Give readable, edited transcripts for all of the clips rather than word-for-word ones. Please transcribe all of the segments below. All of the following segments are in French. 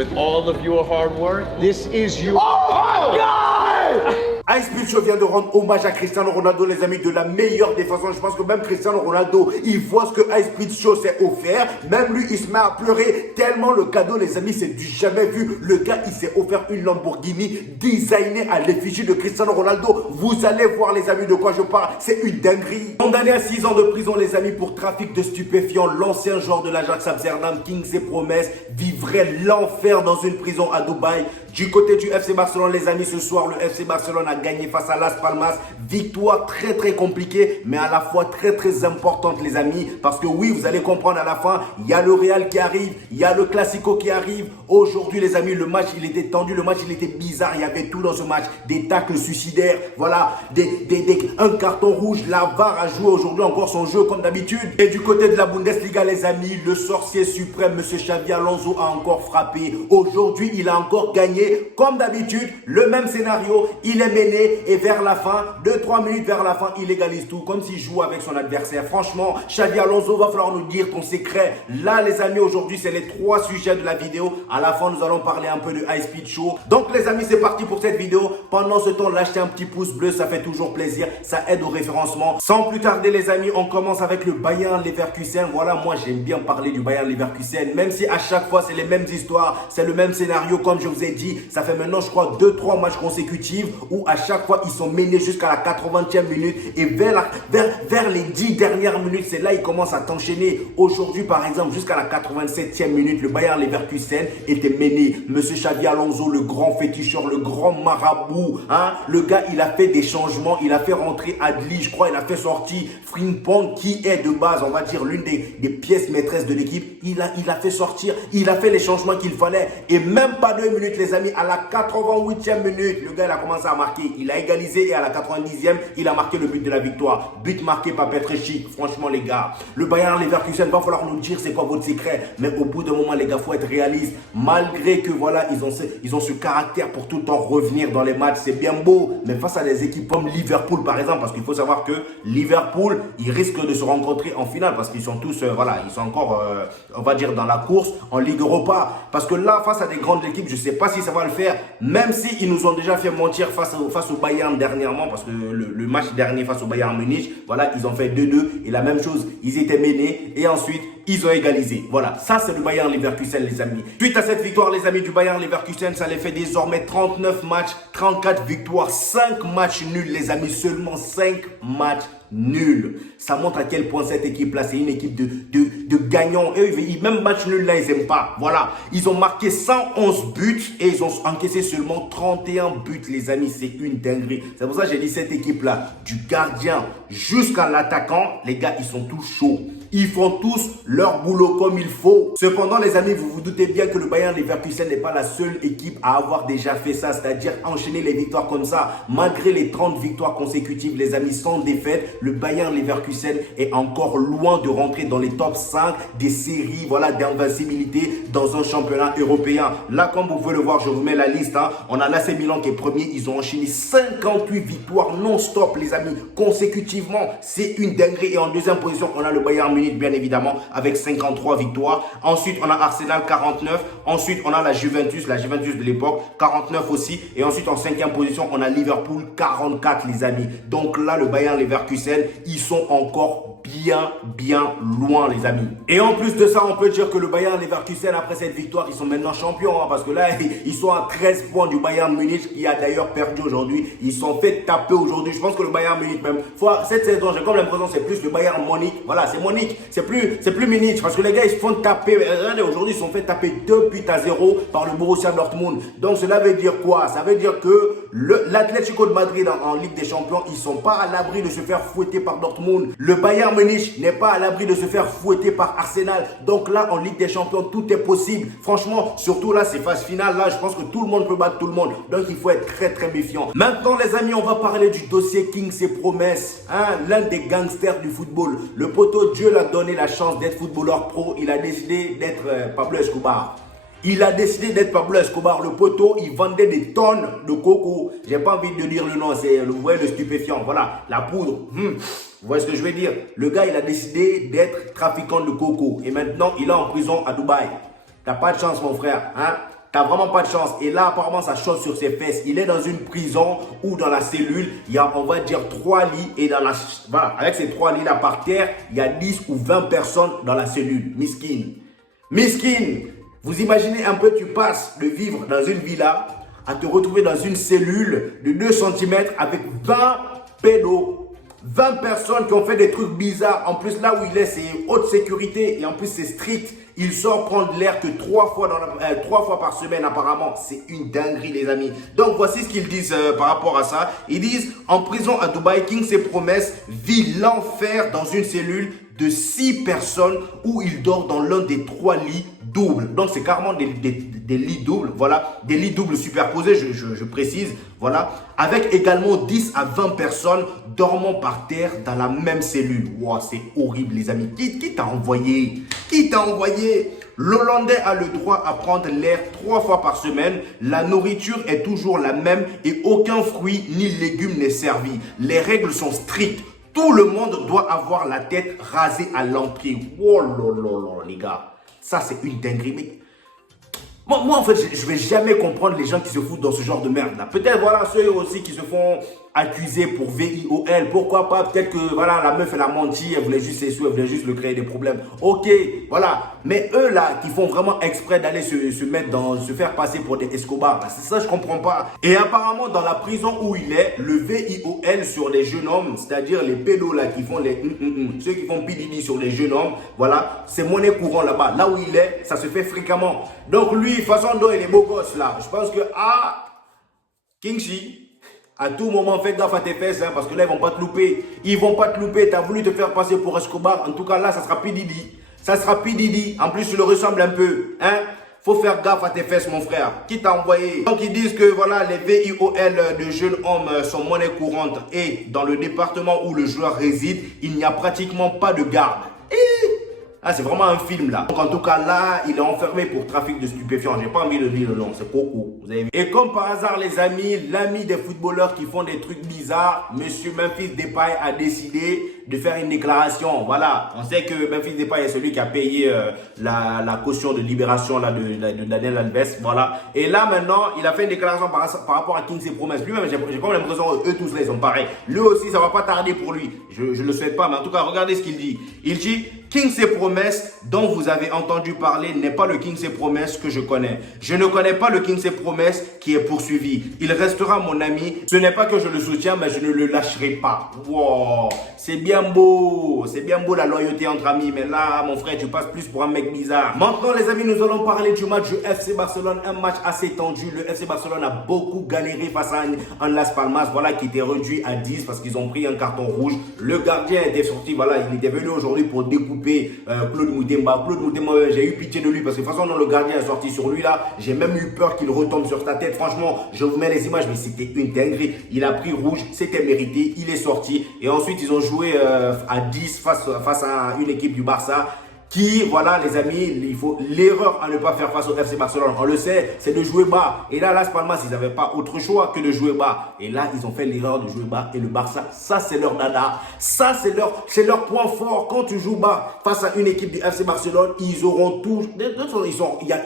With all of your hard work, this is your... Oh my God! Ice Speed Show vient de rendre hommage à Cristiano Ronaldo, les amis, de la meilleure des façons. Je pense que même Cristiano Ronaldo, il voit ce que Ice Speed Show s'est offert. Même lui, il se met à pleurer tellement le cadeau, les amis, c'est du jamais vu. Le gars, il s'est offert une Lamborghini designée à l'effigie de Cristiano Ronaldo. Vous allez voir, les amis, de quoi je parle. C'est une dinguerie. Condamné à 6 ans de prison, les amis, pour trafic de stupéfiants, l'ancien joueur de l'Ajax Amsterdam, Kingsley Promes, vivrait l'enfer dans une prison à Dubaï. Du côté du FC Barcelone, les amis, ce soir, le FC Barcelone a gagné face à Las Palmas. Victoire très compliquée, mais à la fois très importante, les amis. Parce que oui, vous allez comprendre à la fin, il y a le Real qui arrive, il y a le Classico qui arrive. Aujourd'hui, les amis, le match, il était tendu, le match, il était bizarre. Il y avait tout dans ce match. Des tacles suicidaires, voilà, un carton rouge. La VAR a joué aujourd'hui encore son jeu comme d'habitude. Et du côté de la Bundesliga, les amis, le sorcier suprême, M. Xabi Alonso, a encore frappé. Aujourd'hui, il a encore gagné. Comme d'habitude, le même scénario, il est mené et vers la fin, 2-3 minutes vers la fin, il égalise tout, comme s'il joue avec son adversaire. Franchement, Xabi Alonso, va falloir nous dire ton secret. Là, les amis, aujourd'hui, c'est les 3 sujets de la vidéo. À la fin, nous allons parler un peu de Ice Speed Show. Donc, les amis, c'est parti pour cette vidéo. Pendant ce temps, lâchez un petit pouce bleu, ça fait toujours plaisir. Ça aide au référencement. Sans plus tarder, les amis, on commence avec le Bayern Leverkusen. Voilà, moi, j'aime bien parler du Bayern Leverkusen, même si à chaque fois, c'est les mêmes histoires, c'est le même scénario, comme je vous ai dit. Ça fait maintenant, je crois, 2-3 matchs consécutifs où à chaque fois, ils sont menés jusqu'à la 80e minute. Et vers les 10 dernières minutes, c'est là ils commencent à t'enchaîner. Aujourd'hui, par exemple, jusqu'à la 87e minute, le Bayern Leverkusen était mené. Monsieur Xabi Alonso, le grand féticheur, le grand marabout. Hein? Le gars, il a fait des changements. Il a fait rentrer Adli, je crois. Il a fait sortir Frimpong, qui est de base, on va dire, l'une des pièces maîtresses de l'équipe. Il a fait sortir. Il a fait les changements qu'il fallait. Et même pas 2 minutes, les amis, à la 88e minute, le gars il a commencé à marquer. Il a égalisé et à la 90e, il a marqué le but de la victoire. But marqué par Petr Cech. Franchement, les gars, le Bayern Leverkusen, va falloir nous dire c'est quoi votre secret. Mais au bout d'un moment, les gars, faut être réaliste. Malgré que voilà, ils ont ce caractère pour tout le temps revenir dans les matchs. C'est bien beau. Mais face à des équipes comme Liverpool, par exemple, parce qu'il faut savoir que Liverpool, ils risquent de se rencontrer en finale parce qu'ils sont tous, voilà, ils sont encore, on va dire, dans la course en Ligue Europa. Parce que là, face à des grandes équipes, je ne sais pas si ça va le faire, même s'ils nous ont déjà fait mentir face au Bayern dernièrement, parce que le match dernier face au Bayern Munich, voilà, ils ont fait 2-2 et la même chose, ils étaient menés et ensuite ils ont égalisé. Voilà, ça c'est le Bayern Leverkusen, les amis. Suite à cette victoire, les amis, du Bayern Leverkusen, ça les fait désormais 39 matchs, 34 victoires, 5 matchs nuls, les amis, seulement 5 matchs nuls. Ça montre à quel point cette équipe-là, c'est une équipe de gagnants. Et même match nul là, ils n'aiment pas. Voilà, ils ont marqué 111 buts et ils ont encaissé seulement 31 buts, les amis. C'est une dinguerie. C'est pour ça que j'ai dit cette équipe-là, du gardien jusqu'à l'attaquant, les gars, ils sont tous chauds. Ils font tous leur boulot comme il faut. Cependant, les amis, vous vous doutez bien que le Bayern Leverkusen n'est pas la seule équipe à avoir déjà fait ça, c'est-à-dire enchaîner les victoires comme ça. Malgré les 30 victoires consécutives, les amis, sans défaite, le Bayern Leverkusen est encore loin de rentrer dans les top 5 des séries, voilà, d'invincibilité dans un championnat européen. Là, comme vous pouvez le voir, je vous mets la liste. Hein. On a l'AC Milan qui est premier. Ils ont enchaîné 58 victoires non-stop, les amis, consécutivement. C'est une dinguerie. Et en deuxième position, on a le Bayern Munich, bien évidemment, avec 53 victoires. Ensuite, on a Arsenal, 49. Ensuite, on a la Juventus de l'époque, 49 aussi. Et ensuite, en cinquième position, on a Liverpool, 44, les amis. Donc là, le Bayern Leverkusen, ils sont encore bien loin, les amis. Et en plus de ça, on peut dire que le Bayern Leverkusen, après cette victoire, ils sont maintenant champions. Hein, parce que là, ils sont à 13 points du Bayern Munich, qui a d'ailleurs perdu aujourd'hui. Ils sont fait taper aujourd'hui. Je pense que le Bayern Munich, même, cette saison, j'ai comme l'impression que c'est plus le Bayern Munich. Voilà, c'est Munich. C'est plus Munich. Parce que les gars, ils se font taper. Regardez, aujourd'hui, ils sont fait taper 2-0 par le Borussia Dortmund. Donc, cela veut dire quoi? Ça veut dire que l'Atlético de Madrid en Ligue des Champions, ils sont pas à l'abri de se faire fouetter par Dortmund. Le Bayern Munich n'est pas à l'abri de se faire fouetter par Arsenal. Donc là, en Ligue des Champions, tout est possible. Franchement, surtout là, c'est phase finale. Là, je pense que tout le monde peut battre tout le monde. Donc, il faut être très méfiant. Maintenant, les amis, on va parler du dossier Kingsley Promes. Hein, l'un des gangsters du football. Le poteau, Dieu l'a donné la chance d'être footballeur pro. Il a décidé d'être Pablo Escobar. Il a décidé d'être Pablo Escobar. Le poteau, il vendait des tonnes de coco. J'ai pas envie de dire le nom, c'est le stupéfiant. Voilà, la poudre. Vous voyez ce que je veux dire? Le gars, il a décidé d'être trafiquant de coco. Et maintenant, il est en prison à Dubaï. T'as pas de chance, mon frère. Hein? t'as vraiment pas de chance. Et là, apparemment, ça chante sur ses fesses. Il est dans une prison ou dans la cellule. Il y a, on va dire, 3 lits. Et dans la, voilà, avec ces 3 lits là par terre, il y a 10 ou 20 personnes dans la cellule. Miskin. Miskin. Vous imaginez un peu, tu passes de vivre dans une villa à te retrouver dans une cellule de 2 cm avec 20 pédos. 20 personnes qui ont fait des trucs bizarres. En plus, là où il est, c'est haute sécurité. Et en plus, c'est strict. Il sort prendre l'air que 3 fois par semaine, apparemment. C'est une dinguerie, les amis. Donc, voici ce qu'ils disent par rapport à ça. Ils disent, en prison à Dubaï, King ses promesses vit l'enfer dans une cellule de 6 personnes où il dort dans l'un des 3 lits doubles. Donc, c'est carrément des lits doubles, voilà, des lits doubles superposés, je précise, voilà, avec également 10 à 20 personnes dormant par terre dans la même cellule. Wow, c'est horrible, les amis. Qui t'a envoyé? Qui t'a envoyé? L'Hollandais a le droit à prendre l'air 3 fois par semaine. La nourriture est toujours la même et aucun fruit ni légume n'est servi. Les règles sont strictes. Tout le monde doit avoir la tête rasée à l'entrée. Oh là là là, les gars. Ça, c'est une dinguerie. Mais moi, en fait, je vais jamais comprendre les gens qui se foutent dans ce genre de merde là. Peut-être, voilà, ceux aussi qui se font accuser pour VIOL. Pourquoi pas? Peut-être que, voilà, la meuf, elle a menti, elle voulait juste ses sous, elle voulait juste le créer des problèmes. Ok, voilà. Mais eux là, qui font vraiment exprès d'aller se faire passer pour des Escobar, c'est ça, je comprends pas. Et apparemment, dans la prison où il est, le VIOL sur les jeunes hommes, c'est-à-dire les pédos là qui font ceux qui font PDD sur les jeunes hommes, voilà, c'est monnaie courante là-bas. Là où il est, ça se fait fréquemment. Donc lui, façon dont il est beau gosse là, je pense que, Kingshi, à tout moment, fais gaffe à tes fesses, hein, parce que là, ils vont pas te louper. Ils vont pas te louper. Tu as voulu te faire passer pour Escobar. En tout cas, là, ça sera P-Diddy. Ça sera P-Diddy. En plus, tu le ressembles un peu. Hein? Faut faire gaffe à tes fesses, mon frère. Qui t'a envoyé? Donc, ils disent que voilà, les VIOL de jeunes hommes sont monnaie courante. Et dans le département où le joueur réside, il n'y a pratiquement pas de garde. Ah, c'est vraiment un film là. Donc en tout cas là, il est enfermé pour trafic de stupéfiants. J'ai pas envie de dire le nom, c'est Coco. Vous avez vu. Et comme par hasard les amis, l'ami des footballeurs qui font des trucs bizarres, Monsieur Memphis Depay a décidé de faire une déclaration. Voilà, on sait que Memphis Depay est celui qui a payé la caution de libération là, de Daniel Alves. Voilà. Et là maintenant, il a fait une déclaration par rapport à King ses promesses. Lui-même, j'ai comme l'impression eux tous là, ils sont pareils. Lui aussi, ça va pas tarder pour lui. Je le souhaite pas, mais en tout cas, regardez ce qu'il dit. Il dit, King ses promesses dont vous avez entendu parler n'est pas le King ses promesses que je connais. Je ne connais pas le King ses promesses qui est poursuivi. Il restera mon ami. Ce n'est pas que je le soutiens, mais je ne le lâcherai pas. Wow, c'est bien beau. C'est bien beau la loyauté entre amis. Mais là, mon frère, tu passes plus pour un mec bizarre. Maintenant, les amis, nous allons parler du match du FC Barcelone. Un match assez tendu. Le FC Barcelone a beaucoup galéré face à un Las Palmas, voilà, qui était réduit à 10 parce qu'ils ont pris un carton rouge. Le gardien était sorti, voilà, il était venu aujourd'hui pour découper Claude Moutemba. Claude Moutemba, j'ai eu pitié de lui parce que de toute façon, dont le gardien est sorti sur lui là, j'ai même eu peur qu'il retombe sur sa tête. Franchement, je vous mets les images, mais c'était une dinguerie. Il a pris rouge, c'était mérité, il est sorti. Et ensuite, ils ont joué à 10 face à une équipe du Barça. Qui, voilà les amis, il faut l'erreur à ne pas faire face au FC Barcelone, on le sait, c'est de jouer bas. Et là, Las Palmas, ils n'avaient pas autre choix que de jouer bas. Et là, ils ont fait l'erreur de jouer bas. Et le Barça, ça c'est leur dada. Ça c'est leur point fort. Quand tu joues bas face à une équipe du FC Barcelone, ils auront tout.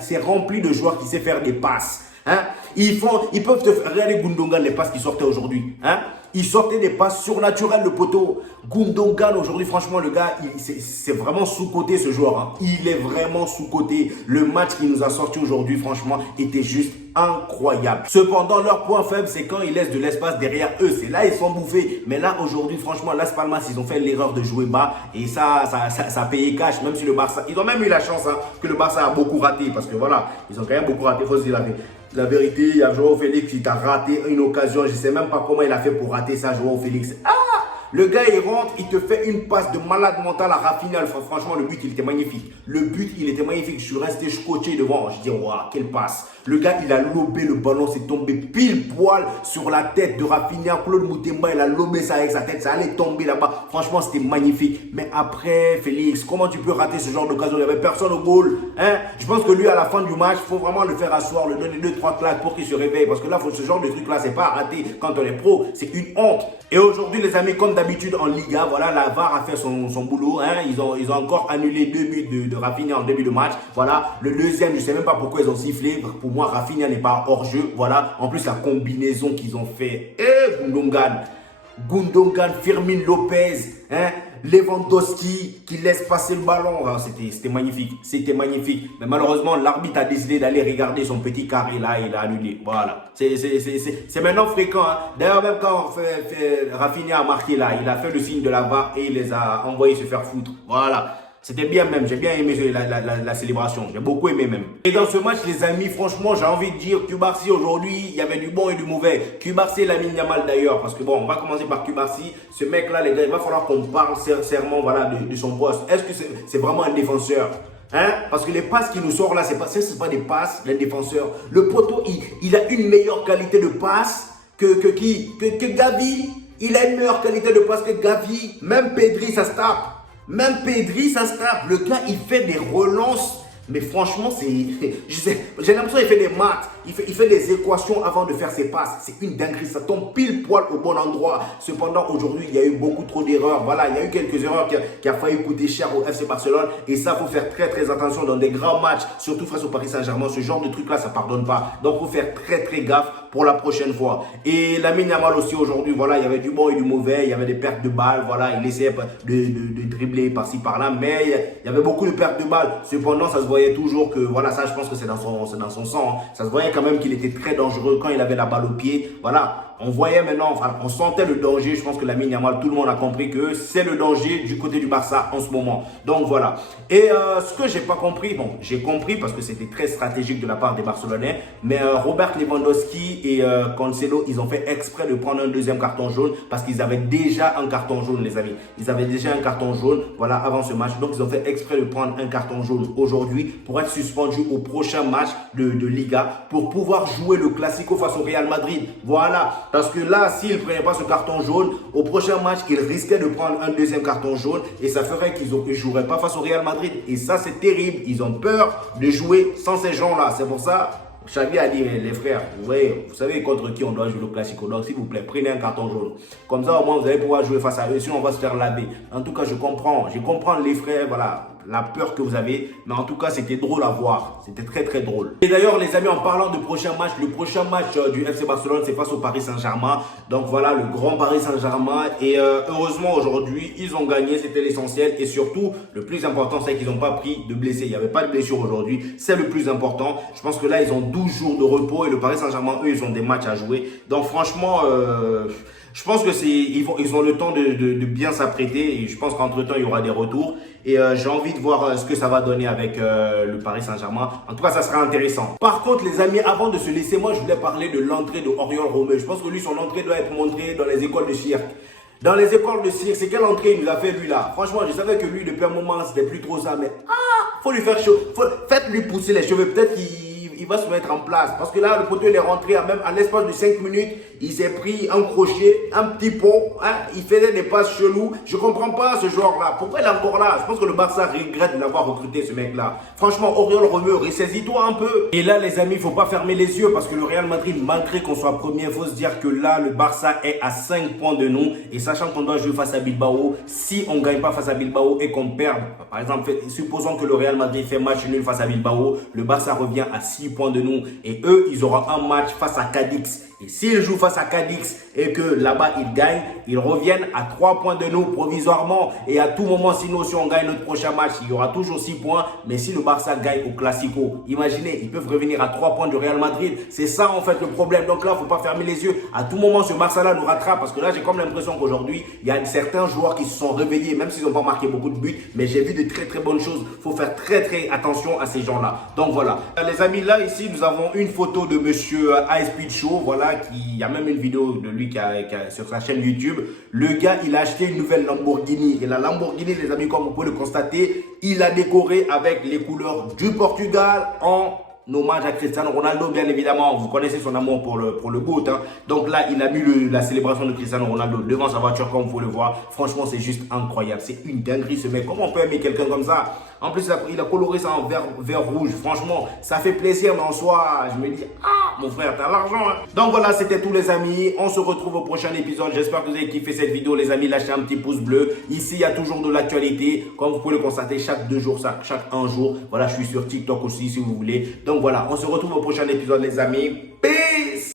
C'est rempli de joueurs qui savent faire des passes. Hein? Ils peuvent te faire regarder Gundogan, les passes qui sortaient aujourd'hui. Hein? Il sortait des passes surnaturelles, le poteau. Gundogan, aujourd'hui, franchement, le gars, c'est vraiment sous-côté, ce joueur. Hein. Il est vraiment sous-côté. Le match qu'il nous a sorti aujourd'hui, franchement, était juste incroyable. Cependant, leur point faible, c'est quand ils laissent de l'espace derrière eux. C'est là, ils sont bouffés. Mais là, aujourd'hui, franchement, Las Palmas, ils ont fait l'erreur de jouer bas. Et ça a payé cash, même si le Barça... Ils ont même eu la chance hein, que le Barça a beaucoup raté. Parce que voilà, ils ont quand même beaucoup raté. Faut se dire la vérité, il y a Joao Félix, il a raté une occasion. Je ne sais même pas comment il a fait pour rater ça, Joao Félix. Le gars, il rentre, il te fait une passe de malade mental à Rafinha. Franchement, le but, il était magnifique. Le but, il était magnifique. Je suis resté scotché devant. Je dis, waouh, quelle passe. Le gars, il a lobé le ballon. C'est tombé pile poil sur la tête de Rafinha. Claude Moutemba, il a lobé ça avec sa tête. Ça allait tomber là-bas. Franchement, c'était magnifique. Mais après, Félix, comment tu peux rater ce genre d'occasion? Il n'y avait personne au goal. Hein? Je pense que lui, à la fin du match, il faut vraiment le faire asseoir, le donner 2-3 claques pour qu'il se réveille. Parce que là, ce genre de truc-là, c'est pas à rater quand on est pro. C'est une honte. Et aujourd'hui, les amis, comme d'habitude en Liga, voilà, la VAR a fait son boulot. Hein, ils ont encore annulé 2 buts de Rafinha en début de match. Voilà, le deuxième, je ne sais même pas pourquoi ils ont sifflé. Pour moi, Rafinha n'est pas hors jeu. Voilà, en plus la combinaison qu'ils ont fait. Gundogan, Firmin Lopez, hein, Lewandowski qui laisse passer le ballon. Ah, c'était magnifique, c'était magnifique. Mais malheureusement, l'arbitre a décidé d'aller regarder son petit carré là, il a annulé. Voilà, c'est maintenant fréquent. Hein. D'ailleurs, même quand Rafinha a marqué là, il a fait le signe de la VAR et il les a envoyés se faire foutre. Voilà. C'était bien même, j'ai bien aimé la célébration, j'ai beaucoup aimé même. Et dans ce match les amis, franchement j'ai envie de dire Cubarsí aujourd'hui, il y avait du bon et du mauvais. Cubarsí et Lamine Yamal d'ailleurs, parce que bon, on va commencer par Cubarsí. Ce mec là les gars, il va falloir qu'on parle sincèrement voilà, de son poste. Est-ce que c'est vraiment un défenseur? Hein? Parce que les passes qu'il nous sort là, c'est pas des passes, les défenseurs. Le poteau, il a une meilleure qualité de passe que Gavi. Il a une meilleure qualité de passe que Gavi. Même Pedri, ça se tape. Même Pedri, ça se tape. Le gars, il fait des relances. Mais franchement, j'ai l'impression qu'il fait des maths. Il fait des équations avant de faire ses passes. C'est une dinguerie. Ça tombe pile poil au bon endroit. Cependant, aujourd'hui, il y a eu beaucoup trop d'erreurs. Voilà, il y a eu quelques erreurs qui a failli coûter cher au FC Barcelone. Et ça, il faut faire très, très attention dans des grands matchs. Surtout face au Paris Saint-Germain. Ce genre de truc-là, ça ne pardonne pas. Donc, il faut faire très, très gaffe pour la prochaine fois. Et Lamine Yamal aussi, aujourd'hui, voilà, il y avait du bon et du mauvais. Il y avait des pertes de balles. Voilà, il essayait de dribbler par-ci, par-là. Mais il y avait beaucoup de pertes de balles. Cependant, ça se voyait toujours que, voilà, ça, je pense que c'est dans son sang. Hein. Ça se voyait quand même qu'il était très dangereux quand il avait la balle au pied. Voilà. On voyait maintenant, enfin, on sentait le danger. Je pense que Lamine Yamal, tout le monde a compris que c'est le danger du côté du Barça en ce moment. Donc voilà. Et ce que j'ai pas compris, bon, j'ai compris parce que c'était très stratégique de la part des Barcelonais. Mais Robert Lewandowski et Cancelo, ils ont fait exprès de prendre un deuxième carton jaune parce qu'ils avaient déjà un carton jaune, les amis. Ils avaient déjà un carton jaune, voilà, avant ce match. Donc ils ont fait exprès de prendre un carton jaune aujourd'hui pour être suspendus au prochain match de Liga pour pouvoir jouer le Classico face au Real Madrid. Voilà. Parce que là, s'ils ne prenaient pas ce carton jaune, au prochain match, ils risquaient de prendre un deuxième carton jaune et ça ferait qu'ils ne joueraient pas face au Real Madrid. Et ça, c'est terrible. Ils ont peur de jouer sans ces gens-là. C'est pour ça, Xavi a dit, les frères, vous savez contre qui on doit jouer le Classico. Donc, s'il vous plaît, prenez un carton jaune. Comme ça, au moins, vous allez pouvoir jouer face à eux. Sinon, on va se faire laver. En tout cas, je comprends les frères, voilà. La peur que vous avez, mais en tout cas c'était drôle à voir, c'était très très drôle. Et d'ailleurs les amis, en parlant de prochain match, le prochain match du FC Barcelone c'est face au Paris Saint-Germain. Donc voilà, le grand Paris Saint-Germain. Et heureusement aujourd'hui ils ont gagné, c'était l'essentiel. Et surtout le plus important c'est qu'ils n'ont pas pris de blessés, il n'y avait pas de blessure aujourd'hui, c'est le plus important. Je pense que là ils ont 12 jours de repos et le Paris Saint-Germain eux ils ont des matchs à jouer. Donc franchement je pense que ils ont le temps de bien s'apprêter et je pense qu'entre temps il y aura des retours et j'ai envie de voir ce que ça va donner avec le Paris Saint-Germain. En tout cas, ça sera intéressant. Par contre, les amis, avant de se laisser, moi je voulais parler de l'entrée de Oriol Romeu. Je pense que lui, son entrée doit être montrée dans les écoles de cirque. Dans les écoles de cirque, c'est quelle entrée il nous a fait lui là? Franchement, je savais que lui depuis un moment c'était plus trop ça, mais faut lui faire chaud. Faites-lui pousser les cheveux, peut-être qu'il va se mettre en place. Parce que là, le poteau il est rentré à l'espace de 5 minutes. Il s'est pris un crochet, un petit pont. Hein, il faisait des passes chelous. Je ne comprends pas ce joueur-là. Pourquoi il est encore là? Je pense que le Barça regrette de l'avoir recruté, ce mec-là. Franchement, Oriol Romeu, ressaisis-toi un peu. Et là, les amis, il ne faut pas fermer les yeux parce que le Real Madrid, malgré qu'on soit premier, il faut se dire que là, le Barça est à 5 points de nous. Et sachant qu'on doit jouer face à Bilbao, si on ne gagne pas face à Bilbao et qu'on perd, par exemple, supposons que le Real Madrid fait match nul face à Bilbao, le Barça revient à 6 points de nous. Et eux, ils auront un match face à Cadix. Et s'ils jouent face à Cadix et que là-bas ils gagnent, ils reviennent à 3 points de nous provisoirement. Et à tout moment, sinon si on gagne notre prochain match, il y aura toujours 6 points. Mais si le Barça gagne au Classico, imaginez, ils peuvent revenir à 3 points du Real Madrid. C'est ça en fait le problème. Donc là, il ne faut pas fermer les yeux. À tout moment, ce Barça-là nous rattrape. Parce que là, j'ai comme l'impression qu'aujourd'hui, il y a certains joueurs qui se sont réveillés, même s'ils n'ont pas marqué beaucoup de buts. Mais j'ai vu de très très bonnes choses. Il faut faire très très attention à ces gens-là. Donc voilà. Les amis, là ici, nous avons une photo de monsieur High Speed Show. Voilà. Il y a même une vidéo de lui qui a sur sa chaîne YouTube. Le gars, il a acheté une nouvelle Lamborghini. Et la Lamborghini, les amis, comme vous pouvez le constater, il a décoré avec les couleurs du Portugal en hommage à Cristiano Ronaldo, bien évidemment. Vous connaissez son amour pour le boot. Hein. Donc là, il a mis la célébration de Cristiano Ronaldo devant sa voiture, comme vous pouvez le voir. Franchement, c'est juste incroyable. C'est une dinguerie, ce mec. Comment on peut aimer quelqu'un comme ça? En plus, il a coloré ça en vert rouge. Franchement, ça fait plaisir, mais en soi, je me dis, ah, mon frère, t'as l'argent. Hein. Donc voilà, c'était tout les amis. On se retrouve au prochain épisode. J'espère que vous avez kiffé cette vidéo, les amis. Lâchez un petit pouce bleu. Ici, il y a toujours de l'actualité. Comme vous pouvez le constater, chaque 2 jours, chaque 1 jour. Voilà, je suis sur TikTok aussi, si vous voulez. Donc voilà, on se retrouve au prochain épisode, les amis. Peace!